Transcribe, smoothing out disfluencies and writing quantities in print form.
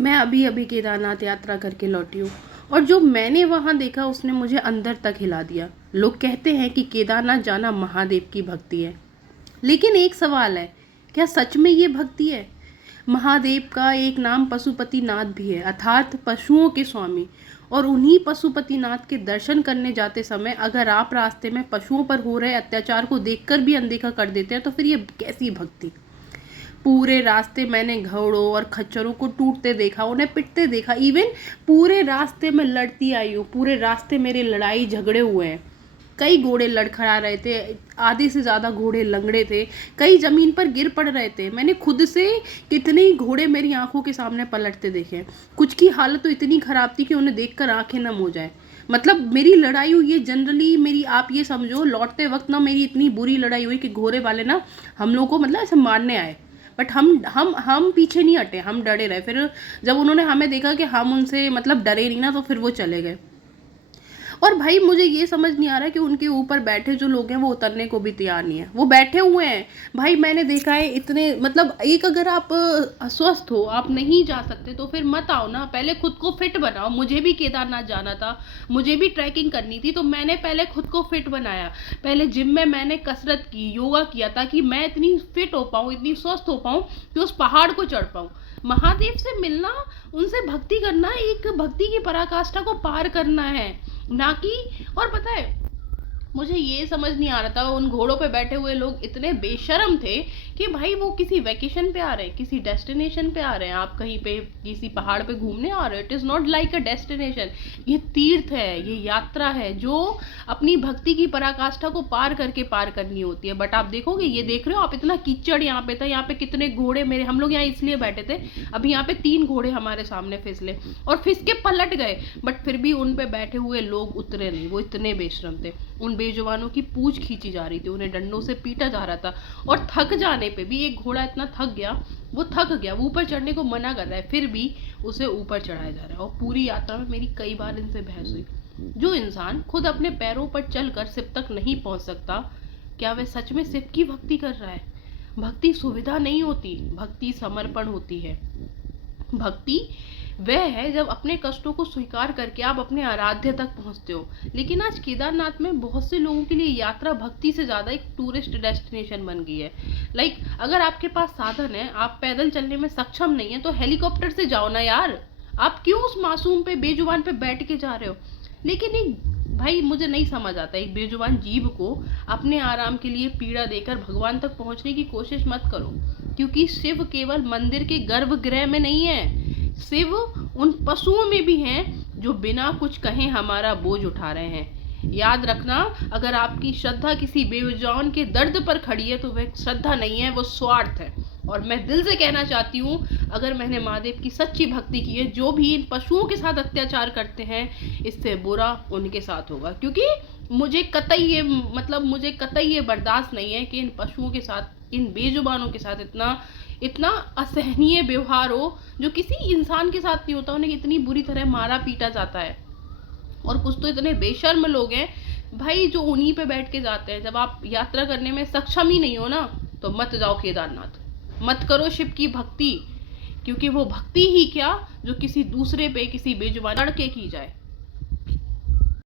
मैं अभी अभी केदारनाथ यात्रा करके लौटी हूँ। और जो मैंने वहाँ देखा उसने मुझे अंदर तक हिला दिया। लोग कहते हैं कि केदारनाथ जाना महादेव की भक्ति है, लेकिन एक सवाल है, क्या सच में ये भक्ति है? महादेव का एक नाम पशुपतिनाथ भी है, अर्थात पशुओं के स्वामी। और उन्हीं पशुपतिनाथ के दर्शन करने जाते समय अगर आप रास्ते में पशुओं पर हो रहे अत्याचार को देखकर भी अनदेखा कर देते हैं तो फिर ये कैसी भक्ति? पूरे रास्ते मैंने घोड़ों और खच्चरों को टूटते देखा, उन्हें पिटते देखा। इवन पूरे रास्ते में लड़ती आई हूँ, पूरे रास्ते मेरे लड़ाई झगड़े हुए हैं। कई घोड़े लड़खड़ा रहे थे, आधे से ज़्यादा घोड़े लंगड़े थे, कई ज़मीन पर गिर पड़ रहे थे। मैंने खुद से कितने ही घोड़े मेरी आंखों के सामने पलटते देखे। कुछ की हालत तो इतनी ख़राब थी कि उन्हें देखकर आंखें नम हो जाए। मतलब मेरी लड़ाई हुई है जनरली, मेरी आप ये समझो लौटते वक्त ना मेरी इतनी बुरी लड़ाई हुई कि घोड़े वाले ना हम लोग को मतलब ऐसे मारने आए। बट हम पीछे नहीं हटे, हम डरे रहे। फिर जब उन्होंने हमें देखा कि हम उनसे मतलब डरे नहीं ना, तो फिर वो चले गए। और भाई मुझे ये समझ नहीं आ रहा कि उनके ऊपर बैठे जो लोग हैं वो उतरने को भी तैयार नहीं है, वो बैठे हुए हैं। भाई मैंने देखा है इतने, मतलब एक अगर आप अस्वस्थ हो, आप नहीं जा सकते तो फिर मत आओ ना, पहले खुद को फिट बनाओ। मुझे भी केदारनाथ जाना था, मुझे भी ट्रैकिंग करनी थी, तो मैंने पहले खुद को फिट बनाया। पहले जिम में मैंने कसरत की, योगा किया, ताकि मैं इतनी फिट हो पाऊँ, इतनी स्वस्थ हो पाऊँ कि उस पहाड़ को चढ़ पाऊँ। महादेव से मिलना, उनसे भक्ति करना, एक भक्ति की पराकाष्ठा को पार करना है, ना कि। और पता है, मुझे ये समझ नहीं आ रहा था, उन घोड़ों पे बैठे हुए लोग इतने बेशर्म थे कि भाई वो किसी वेकेशन पे आ रहे हैं, किसी डेस्टिनेशन पे आ रहे हैं, आप कहीं पे किसी पहाड़ पे घूमने आ रहे हो। It is not like a destination, ये तीर्थ है, ये यात्रा है जो अपनी भक्ति की पराकाष्ठा को पार करके पार करनी होती है। बट आप देखोगे, ये देख रहे हो आप, इतना कीचड़ यहाँ पे था, यहाँ पे कितने घोड़े मेरे, हम लोग यहाँ इसलिए बैठे थे, अभी यहाँ पे 3 घोड़े हमारे सामने फिसले और फिसके पलट गए। बट फिर भी उन पे बैठे हुए लोग उतरे नहीं, वो इतने बेशरम थे। उन बेजुबानों की पूंछ खींची जा रही थी, उन्हें डंडों से पीटा जा रहा था। और थक जाने पे भी, एक घोड़ा इतना थक गया, वो ऊपर चढ़ने को मना कर रहा है, फिर भी उसे ऊपर चढ़ाया जा रहा है। और पूरी यात्रा में मेरी कई बार इनसे बहस हुई। जो इंसान खुद अपने पैरों पर चलकर शिव तक नहीं पहुंच सकता, क्या वह सच में शिव की भक्ति कर रहा है? भक्ति सुविधा नहीं होती, भक्ति समर्पण होती है। भक्ति वह है जब अपने कष्टों को स्वीकार करके आप अपने आराध्य तक पहुंचते हो। लेकिन आज केदारनाथ में बहुत से लोगों के लिए यात्रा भक्ति से ज्यादा एक टूरिस्ट डेस्टिनेशन बन गई है। अगर आपके पास साधन है, आप पैदल चलने में सक्षम नहीं है, तो हेलीकॉप्टर से जाओ ना यार। आप क्यों उस मासूम पे, बेजुबान पे बैठ के जा रहे हो? लेकिन एक भाई मुझे नहीं समझ आता, एक बेजुबान जीव को अपने आराम के लिए पीड़ा देकर भगवान तक पहुंचने की कोशिश मत करो। क्योंकि शिव केवल मंदिर के गर्भगृह में नहीं है, शिव उन पशुओं में भी हैं जो बिना कुछ कहे हमारा बोझ उठा रहे हैं। याद रखना, अगर आपकी श्रद्धा किसी बेजान के दर्द पर खड़ी है तो वह श्रद्धा नहीं है, वो स्वार्थ है। और मैं दिल से कहना चाहती हूँ, अगर मैंने महादेव की सच्ची भक्ति की है, जो भी इन पशुओं के साथ अत्याचार करते हैं, इससे बुरा उनके साथ होगा। क्योंकि मुझे कतई ये बर्दाश्त नहीं है कि इन पशुओं के साथ, इन बेजुबानों के साथ इतना इतना असहनीय व्यवहार हो, जो किसी इंसान के साथ नहीं होता। उन्हें इतनी बुरी तरह मारा पीटा जाता है। और कुछ तो इतने बेशर्म लोग हैं भाई, जो उन्हीं पे बैठ के जाते हैं। जब आप यात्रा करने में सक्षम ही नहीं हो ना, तो मत जाओ केदारनाथ, मत करो शिव की भक्ति। क्योंकि वो भक्ति ही क्या, जो किसी दूसरे पे, किसी बेजुबान लड़के की जाए।